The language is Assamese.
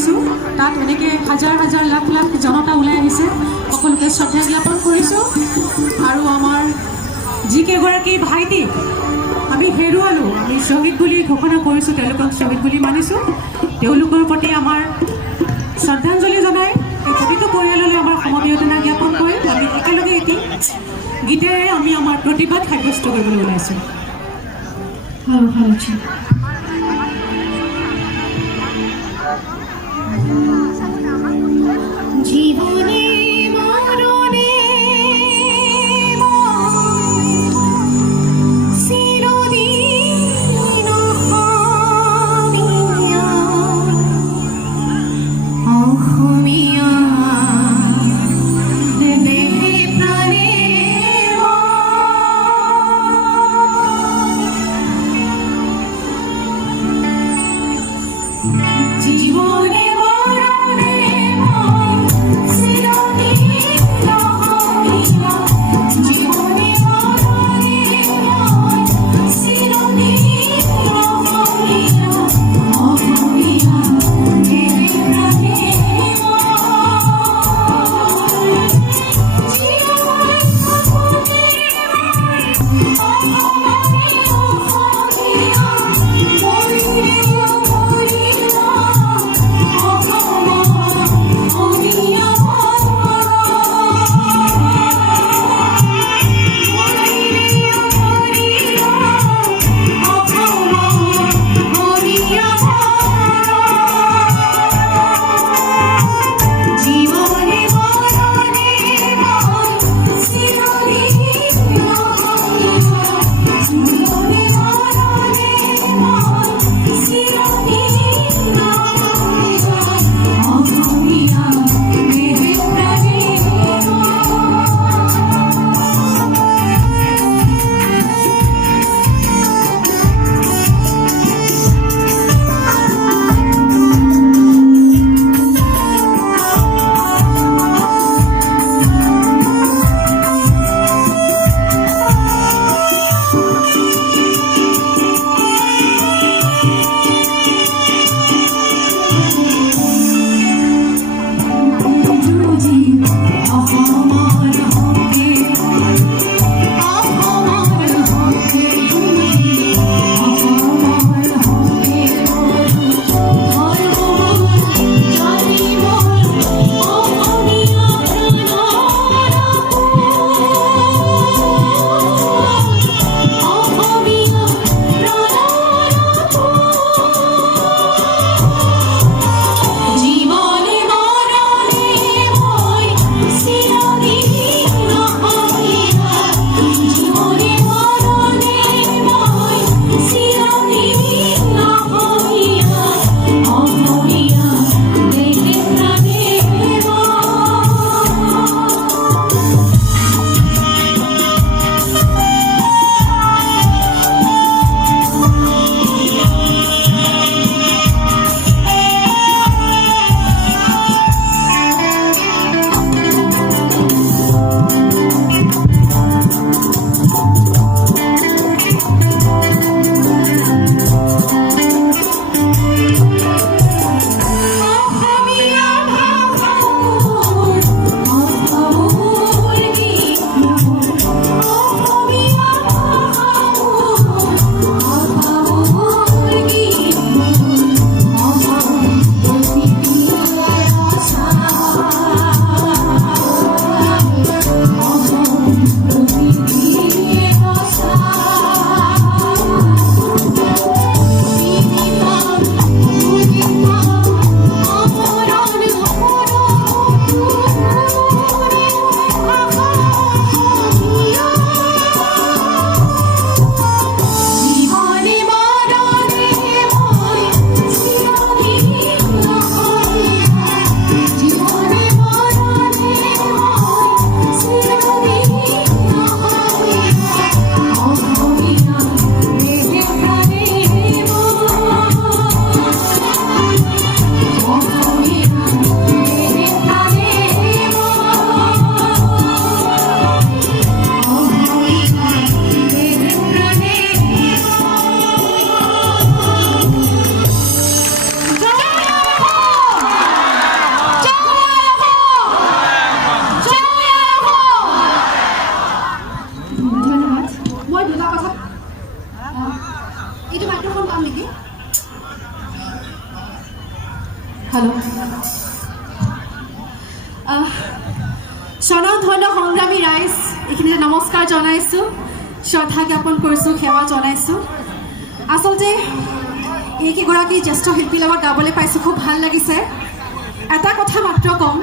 কৰিছোঁ তাত এনেকৈ হাজাৰ হাজাৰ লাখ লাখ জনতা ওলাই আহিছে সকলোকে শ্ৰদ্ধা জ্ঞাপন কৰিছোঁ আৰু আমাৰ যিকেইগৰাকী ভাইটি আমি হেৰুৱালোঁ আমি শ্বহীদ বুলি ঘোষণা কৰিছোঁ তেওঁলোকক শ্বহীদ বুলি মানিছোঁ তেওঁলোকৰ প্ৰতি আমাৰ শ্ৰদ্ধাঞ্জলি জনাই এই প্ৰতিটো পৰিয়াললৈ আমাৰ সমবেদনা জ্ঞাপন কৰি আমি একেলগে এটি গীতেৰে আমি আমাৰ প্ৰতিবাদ সাব্যস্ত কৰিবলৈ ওলাইছোঁ জীবনে মৰণে চিৰদিন অসমীয়া দেহে প্ৰাণে জীবনে গাম নেকি হেল্ল' স্বনামধন্য সংগ্ৰামী ৰাইজ এইখিনিতে নমস্কাৰ জনাইছোঁ শ্ৰদ্ধা জ্ঞাপন কৰিছোঁ সেৱা জনাইছোঁ আচলতে এইকেইগৰাকী জ্যেষ্ঠ শিল্পীৰ লগত গাবলৈ পাইছোঁ খুব ভাল লাগিছে এটা কথা মাত্ৰ ক'ম